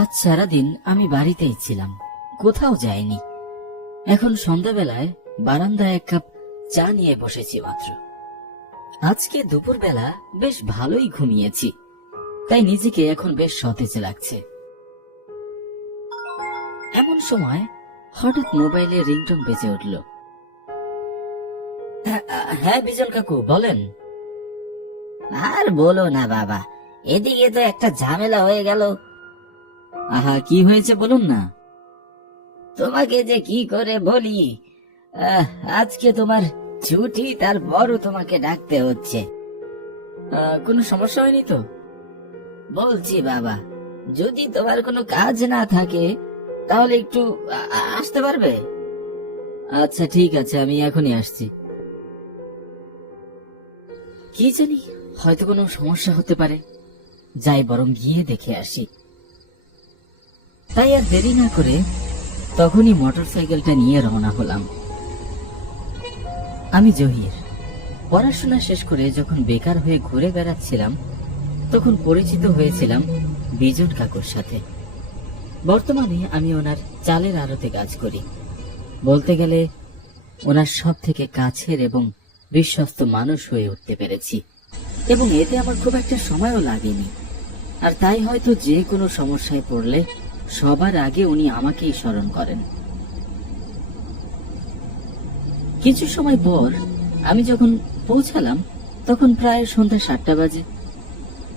আজ সারাদিন আমি বাড়িতেই ছিলাম, কোথাও যাইনি। এখন সন্ধ্যাবেলায় বারান্দায় এক কাপ চা নিয়ে বসেছি মাত্র। আজকে দুপুরবেলা বেশ ভালোই ঘুমিয়েছি, তাই নিজেকে এখন বেশ সতেজ লাগছে। এমন সময় হঠাৎ মোবাইলে রিংটোন বেজে উঠল। হ্যাঁ বিজন কাকু, বলেন। আর বলো না বাবা, এদিকে তো একটা ঝামেলা হয়ে গেল। আহা, কি হয়েছে বলুন না। তোমাকে যে কি করে বলি, আহ, আজকে তোমার ছুটি, তারপরও তোমাকে ডাকতে হচ্ছে। কোনো সমস্যা হয়নি তো? বলছি বাবা, যদি তোমার কোনো কাজ না থাকে তাহলে একটু আসতে পারবে? আচ্ছা ঠিক আছে, আমি এখনই আসছি। কি জানি, হয়তো কোনো সমস্যা হতে পারে, যাই বরং গিয়ে দেখে আসি। তাই আর দেরি না করে তখনই মোটরসাইকেলটা নিয়ে রওনা হলাম। আমি জহির। পড়াশোনা শেষ করে যখন বেকার হয়ে ঘুরে বেড়াচ্ছিলাম, তখন পরিচিত হয়েছিলাম বিজন কাকুর সাথে। বর্তমানে আমি ওনার চালের আড়তে কাজ করি। বলতে গেলে ওনার সব থেকে কাছের এবং বিশ্বস্ত মানুষ হয়ে উঠতে পেরেছি, এবং এতে আমার খুব একটা সময়ও লাগেনি। আর তাই হয়তো যে কোনো সমস্যায় পড়লে সবার আগে উনি আমাকেই স্মরণ করেন। কিছু সময় পর আমি যখন পৌঁছালাম, তখন প্রায় সন্ধ্যা 7টা বাজে।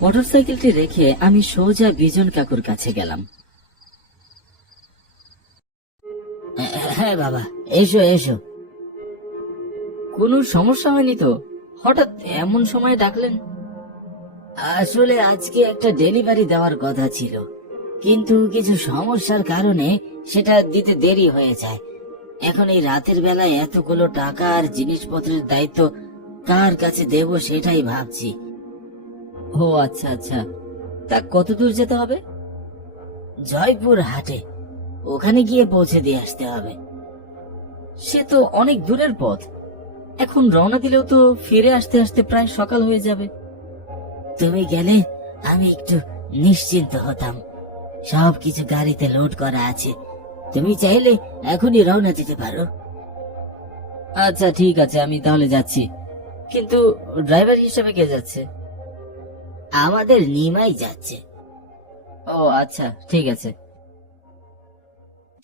মোটরসাইকেলটি রেখে আমি সোজা বিজন কাকুর কাছে গেলাম। হ্যাঁ বাবা, এসো এসো। কোনো সমস্যা হয়নি তো? হঠাৎ এমন সময় ডাকলেন? আসলে আজকে একটা ডেলিভারি দেওয়ার কথা ছিল, কিন্তু কিছু সমস্যার কারণে সেটা দিতে দেরি হয়ে যায়। এখন এই রাতের বেলায় এতগুলো টাকা আর জিনিসপত্রের দায়িত্ব কার কাছে দেব সেটাই ভাবছি। ও আচ্ছা আচ্ছা, তা কত দূর যেতে হবে? জয়পুর হাটে, ওখানে গিয়ে পৌঁছে দিয়ে আসতে হবে। সে তো অনেক দূরের পথ, এখন রওনা দিলেও তো ফিরে আসতে আসতে প্রায় সকাল হয়ে যাবে। তুমি গেলে আমি একটু নিশ্চিন্ত হতাম। সবকিছু গাড়িতে লোড করা আছে, তুমি চাইলে এখনই রওনা দিতে পারো। আচ্ছা ঠিক আছে, আমি তাহলে যাচ্ছি। কিন্তু ড্রাইভার হিসেবে কে যাচ্ছে? আমাদের নিমাই যাচ্ছে। ও আচ্ছা ঠিক আছে।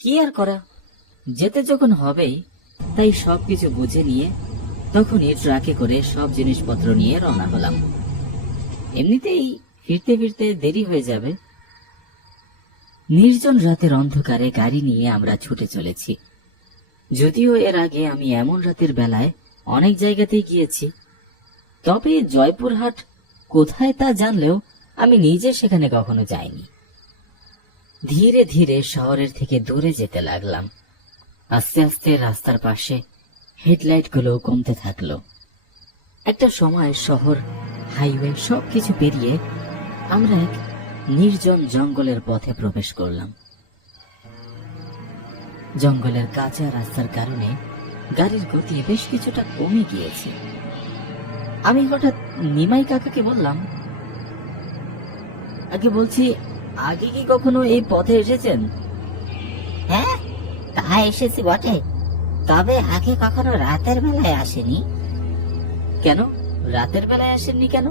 কি আর করা, যেতে যখন হবেই, তাই সবকিছু বুঝে নিয়ে তখনই ট্রাকে করে সব জিনিসপত্র নিয়ে রওনা হলাম। এমনিতেই ফিরতে ফিরতে দেরি হয়ে যাবে। নির্জন রাতের অন্ধকারে গাড়ি নিয়ে আমরা ছুটে চলেছি। যদিও এর আগে আমি এমন রাতের বেলায় অনেক জায়গাতেই গিয়েছি, তবে জয়পুরহাট কোথায় তা জানলেও আমি নিজে সেখানে কখনো যাইনি। ধীরে ধীরে শহরের থেকে দূরে যেতে লাগলাম। আস্তে আস্তে রাস্তার পাশে হেডলাইটগুলো কমতে থাকলো। একটা সময় শহর, হাইওয়ে সবকিছু পেরিয়ে আমরা এক নির্জন জঙ্গলের পথে প্রবেশ করলাম। জঙ্গলের কাঁচা রাস্তার কারণে গাড়ির গতি বেশ কিছুটা কমে গিয়েছে। আমি হঠাৎ নিমাই কাকাকে বললাম, আগে বলছি, আগে কি কখনো এই পথে এসেছেন? হ্যাঁ, তা এসেছি বটে, তবে আগে কখনো রাতের বেলায় আসেনি। কেন রাতের বেলায় আসেননি কেন?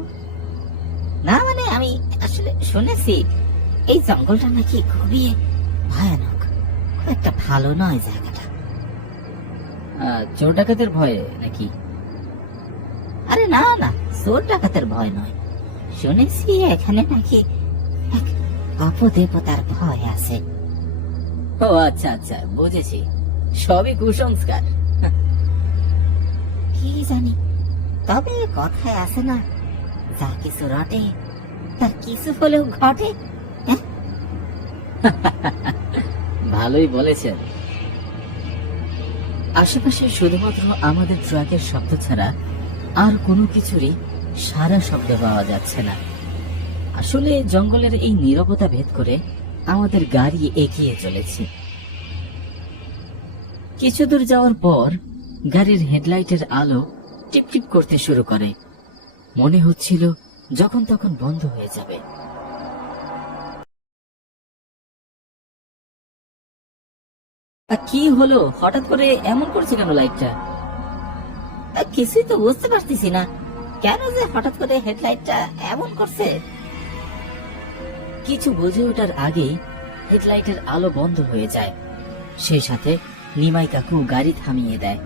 না মানে আমি আসলে শুনেছি এই জঙ্গলটা নাকি খুবই ভয়ানক, খুব একটা ভালো নয় জায়গাটা। চোর ডাকাতের ভয়ে নাকি? আরে না না, চোর ডাকাতের ভয় নয়, শুনেছি এখানে নাকি এক অপদেবতার ভয় আছে। ও আচ্ছা আচ্ছা, বুঝেছি, সবই কুসংস্কার। কি জানি, তবে কথায় আছে না, যা কিছু রটে তার কিছু হলেও ঘটে। ভালোই বলেছেন। আশেপাশে শুধুমাত্র আমাদের ট্রাকের শব্দ ছাড়া আর কোনো কিছুরই সারা শব্দ পাওয়া যাচ্ছে না। আসলে জঙ্গলের এই নীরবতা ভেদ করে আমাদের গাড়ি এগিয়ে চলেছে। কিছু দূর যাওয়ার পর গাড়ির হেডলাইটের আলো টিপটিপ করতে শুরু করে। মনে হচ্ছিল যখন তখন বন্ধ হয়ে যাবে। কি হলো, হঠাৎ করে এমন করছে কেন লাইটটা? কিছুই তো বুঝতে পারতেছি না, কেন যে হঠাৎ করে হেডলাইটটা এমন করছে। কিছু বুঝে ওঠার আগেই হেডলাইটের আলো বন্ধ হয়ে যায়। সেই সাথে নিমাই কাকু গাড়ি থামিয়ে দেয়।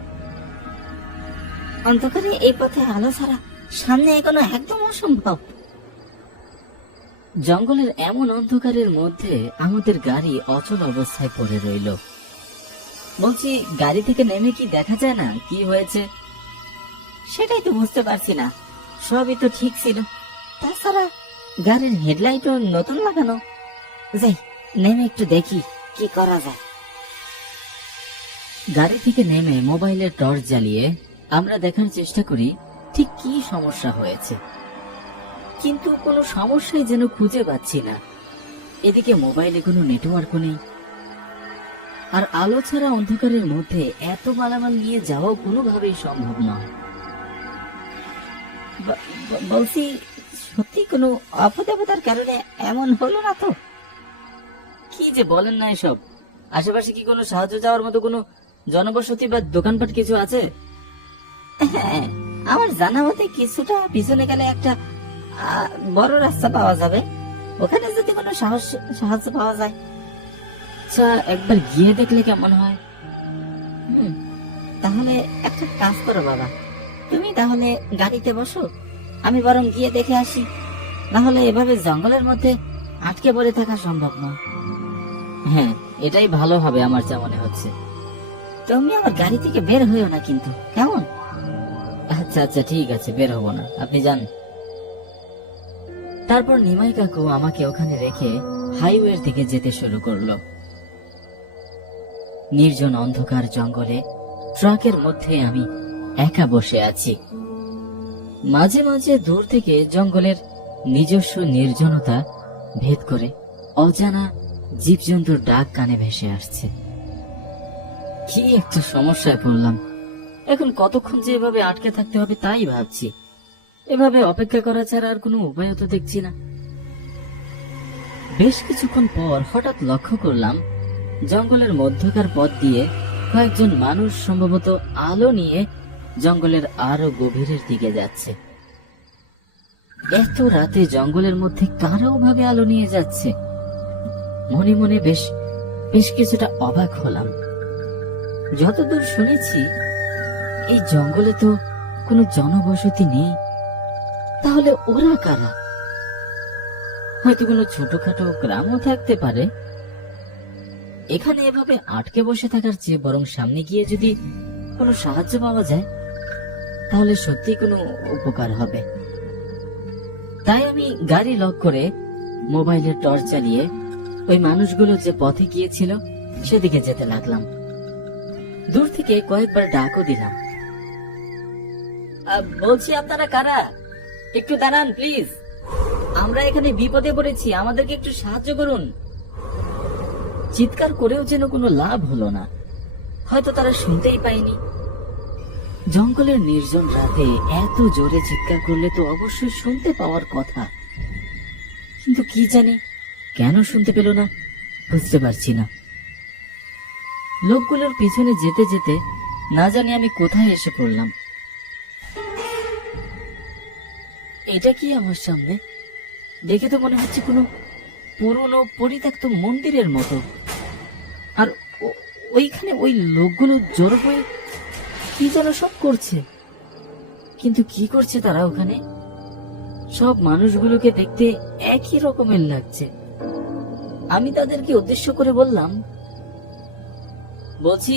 অন্ধকারে এই পথে আলো ছাড়া সামনে এগোনো একদম অসম্ভব। জঙ্গলের এমন অন্ধকারের মধ্যে আমাদের গাড়ি অচল অবস্থায় পড়ে রইল। বলছি, গাড়ি থেকে নেমে কি দেখা যায় না কি হয়েছে? সেটাই তো বুঝতে পারছি না, সবই তো ঠিক ছিল, তাছাড়া গাড়ির হেডলাইটও নতুন লাগানো। যাই, নেমে একটু দেখি কি করা যায়। গাড়ি থেকে নেমে মোবাইলের টর্চ জ্বালিয়ে আমরা দেখার চেষ্টা করি ঠিক কি সমস্যা হয়েছে, কিন্তু কোনো সমস্যাই যেন খুঁজে পাচ্ছি না। এদিকে মোবাইলে কোনো নেটওয়ার্কও নেই, আর আলো ছাড়া অন্ধকারের মধ্যে এত মালামাল নিয়ে যাওয়া কোনোভাবেই সম্ভব নয়। বলছি, সত্যি কোনো অপদেবতার কারণে এমন হলো না তো? কি যে বলেন না এসব! আশেপাশে কি কোনো সাহায্য যাওয়ার মতো কোনো জনবসতি বা দোকানপাট কিছু আছে? হ্যাঁ, আমার জানা মতে কিছুটা পিছনে গেলে একটা বড় রাস্তা পাওয়া যাবে, ওখানে যদি কোনো সাহায্য পাওয়া যায়। আচ্ছা, একবার গিয়ে দেখলে কেমন হয়? তাহলে একটা কাজ করো বাবা, তুমি তাহলে গাড়িতে বসো, আমি বরং গিয়ে দেখে আসি। নাহলে এভাবে জঙ্গলের মধ্যে আটকে পড়ে থাকা সম্ভব নয়। হ্যাঁ, এটাই ভালো হবে আমার যা মনে হচ্ছে। তুমি আমার গাড়ি থেকে বের হইও না কিন্তু, কেমন? আচ্ছা আচ্ছা, ঠিক আছে, বের হবো না, আপনি যান। তারপর নিমাই কাকু আমাকে ওখানে রেখে হাইওয়ের দিকে যেতে শুরু করলো। নির্জন অন্ধকার জঙ্গলে ট্রাকের মধ্যে আমি একা বসে আছি। মাঝে মাঝে দূর থেকে জঙ্গলের নিজস্ব নির্জনতা ভেদ করে অজানা জীবজন্তুর ডাক কানে ভেসে আসছে। কি একটা সমস্যায় পড়লাম, এখন কতক্ষণ যে এভাবে আটকে থাকতে হবে তাই ভাবছি। এভাবে অপেক্ষা করা ছাড়া আর কোনো উপায় তো দেখছি না। বেশ কিছুক্ষণ পর হঠাৎ লক্ষ্য করলাম জঙ্গলের মধ্যকার পথ দিয়ে কয়েকজন মানুষ সম্ভবত আলো নিয়ে জঙ্গলের আরো গভীরের দিকে যাচ্ছে। এত রাতে জঙ্গলের মধ্যে কারো ভাবে আলো নিয়ে যাচ্ছে, মনে মনে বেশ বেশ কিছুটা অবাক হলাম। যতদূর শুনেছি এই জঙ্গলে তো কোনো জনবসতি নেই, তাহলে ওরা কারা? হয়তো কোনো ছোটখাটো গ্রামও থাকতে পারে। এখানে এভাবে আটকে বসে থাকার চেয়ে বরং সামনে গিয়ে যদি কোনো সাহায্য পাওয়া যায় তাহলে সত্যি কোনো উপকার হবে। তাই আমি গাড়ি লক করে মোবাইলের টর্চ চালিয়ে ওই মানুষগুলো যে পথে গিয়েছিল সেদিকে যেতে লাগলাম। দূর থেকে কয়েকবার ডাকও দিলাম। বলছি, আপনারা কারা? একটু দাঁড়ান প্লিজ, আমরা এখানে বিপদে পড়েছি, আমাদেরকে একটু সাহায্য করুন। চিৎকার করেও যেন কোনো লাভ হলো না, হয়তো তারা শুনতেই পায়নি। জঙ্গলের নির্জন রাতে এত জোরে চিৎকার করলে তো অবশ্যই শুনতে পাওয়ার কথা, কিন্তু কি জানি কেন শুনতে পেল না, বুঝতে পারছি না। লোকগুলোর পিছনে যেতে যেতে না জানি আমি কোথায় এসে পড়লাম। এটা কি আমার সামনে? দেখে তো মনে হচ্ছে কোনো পুরনো পরিত্যক্ত মন্দিরের মতো। আর ওইখানে ওই লোকগুলো জড়ো হয়ে কি যেন সব করছে, কিন্তু কি করছে তারা ওখানে? সব মানুষগুলোকে দেখতে একই রকমের লাগছে। আমি তাদেরকে উদ্দেশ্য করে বললাম, বলছি,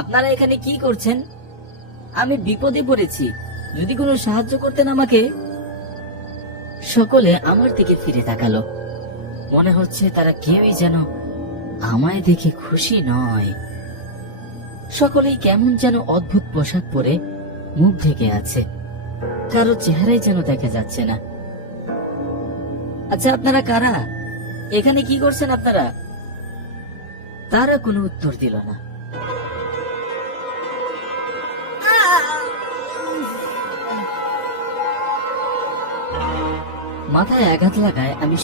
আপনারা এখানে কি করছেন? আমি বিপদে পড়েছি, যদি কোনো সাহায্য করতেন আমাকে। সকলে আমার দিকে ফিরে তাকালো, মনে হচ্ছে তারা কেউই যেন আমায় দেখে খুশি নয়। সকলেই কেমন যেন অদ্ভুত পোশাক পরে মুখ ঢেকে আছে, কারো চেহারাই যেন দেখা যাচ্ছে না। আচ্ছা, আপনারা কারা? এখানে কি করছেন আপনারা? তারা কোনো উত্তর দিল না। মাথায় আঘাত লাগায় আমি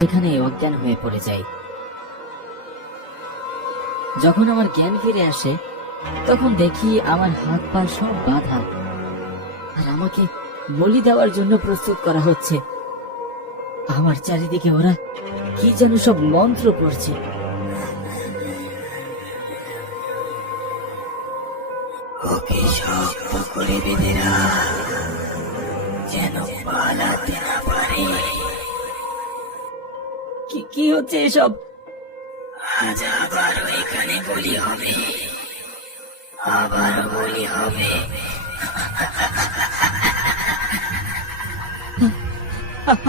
এখানে অজ্ঞান হয়ে পড়ে যাই। যখন আমার জ্ঞান ফিরে আসে তখন দেখি আমার হাত পা সব বাঁধা, আর আমাকে বলি দেওয়ার জন্য প্রস্তুত করা হচ্ছে। আমার চারিদিকে ওরা কি যেন সব মন্ত্র পড়ছে। ওকে শক্ত করে বেঁধে রাখ, যেন পালাতে না পারে। কি হচ্ছে এসব? আজ আবারও এখানে বলি হবে, আবারও বলি হবে।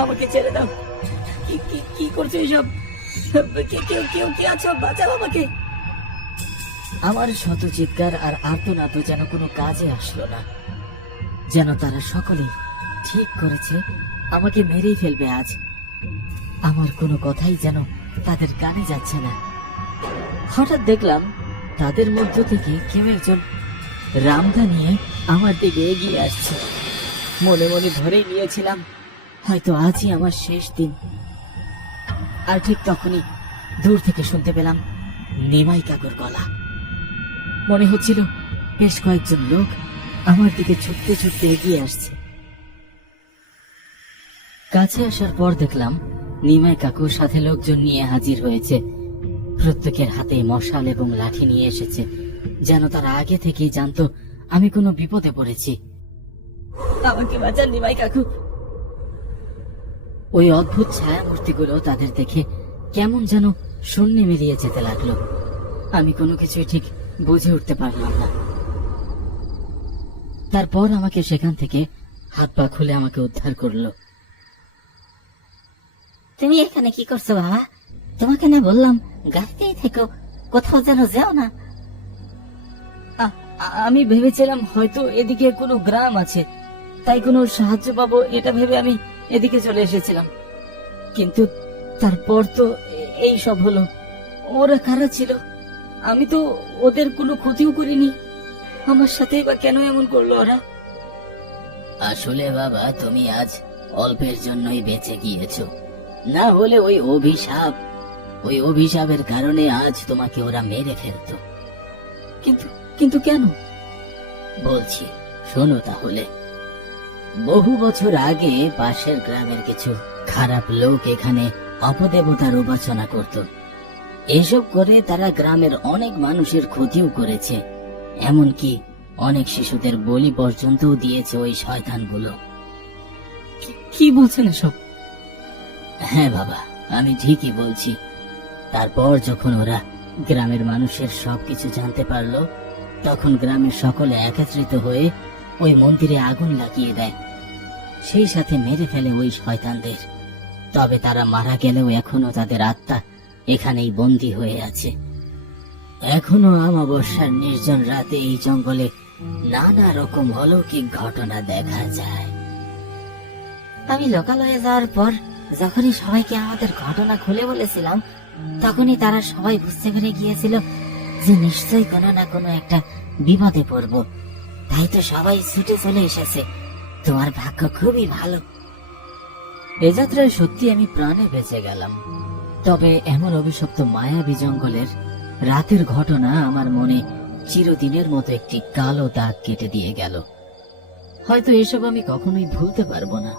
আমাকে ছেড়ে দাও। কি করছো এসব? কেউ কেউ কি আছো? বাঁচাও আমাকে। আমার শত চিৎকার আর আর্তনাদ যেন কোনো কাজে আসলো না। যেন তারা সকলেই ঠিক করেছে আমাকে মেরেই ফেলবে আজ। আমার কোনো কথাই যেন তাদের কানে যাচ্ছে না। হঠাৎ দেখলাম তাদের মধ্য থেকে কেউ একজন রামদা নিয়ে আমার দিকে এগিয়ে আসছে। মনে মনে ধরেই নিয়েছিলাম হয়তো আজই আমার শেষ দিন। আর ঠিক তখনই দূর থেকে শুনতে পেলাম নিমাই কাকুর গলা। মনে হচ্ছিল বেশ কয়েকজন লোক আমার দিকে ছুটতে ছুটতে এগিয়ে আসছে। কাছে আসার পর দেখলাম নিমাই কাকুর সাথে লোকজন নিয়ে হাজির হয়েছে। প্রত্যেকের হাতে মশাল এবং লাঠি নিয়ে এসেছে, যেন তারা আগে থেকেই জানতো আমি কোনো বিপদে পড়েছি। আমাকে বাঁচান নিমাই কাকু। ওই অদ্ভুত ছায়ামূর্তিগুলো তাদের দেখে কেমন যেন শূন্যে মিলিয়ে যেতে লাগলো। আমি কোনো কিছুই ঠিক বুঝে উঠতে পারলাম না। তারপর আমাকে সেখান থেকে হাত পা খুলে আমাকে উদ্ধার করলো। তুমি এখানে কি করছো বাবা? তোমাকে না বললাম গাড়িতেই থেকো, কোথাও যেন যাও না। আমি ভেবেছিলাম হয়তো এদিকে কোনো গ্রাম আছে, তাই কোনো সাহায্য পাবো এটা ভেবে আমি এদিকে চলে এসেছিলাম। কিন্তু তারপর তো এই সব হলো। ওরা কারা ছিল? আমি তো ওদের কোনো ক্ষতিও করিনি। আমার সাথেই বা কেন এমন করলো ওরা? আসলে বাবা, তুমি আজ অল্পের জন্যই বেঁচে গিয়েছো, না হলে ওই অভিশাপের কারণে আজ তোমাকে ওরা মেরে ফেলতো। কিন্তু কিন্তু কেন? বলছি, শোনো তাহলে। বহু বছর আগে পাশের গ্রামের কিছু খারাপ লোক এখানে অপদেবতার উপাসনা করত। এসব করে তারা গ্রামের অনেক মানুষের ক্ষতিও করেছে, এমনকি অনেক শিশুদের বলি পর্যন্তও দিয়েছে ওই শয়তানগুলো। কি বলছেন এসব? হ্যাঁ বাবা, আমি ঠিকই বলছি। তারপর যখন ওরা গ্রামের মানুষের সবকিছু জানতে পারলো, তখন গ্রামের সকলে একত্রিত হয়ে ওই মন্দিরে আগুন লাগিয়ে দেয়, সেই সাথে মেরে ফেলে ওই শয়তানদের। তবে তারা মারা গেলেও এখনো তাদের আত্মা এখানেই বন্দী হয়ে আছে। এখনো অমাবস্যার নির্জন রাতে এই জঙ্গলে নানা রকম অলৌকিক ঘটনা দেখা যায়। আমি লোকালয়ে যাওয়ার পর যখনই সবাইকে আমাদের ঘটনা খুলে বলেছিলাম, তখনই তারা সবাই বুঝতে পেরে গিয়েছিল যে নিশ্চয়ই কোনো না কোনো একটা বিপদে পড়ব। তাই তো সবাই ছুটে চলে এসেছে। তোমার ভাগ্য খুবই ভালো। এ যাত্রায় সত্যি আমি প্রাণে বেঁচে গেলাম। তবে এমন অভিশপ্ত মায়াবী জঙ্গলের রাতের ঘটনা আমার মনে চিরদিনের মতো একটি কালো দাগ কেটে দিয়ে গেল। হয়তো এসব আমি কখনোই ভুলতে পারবো না।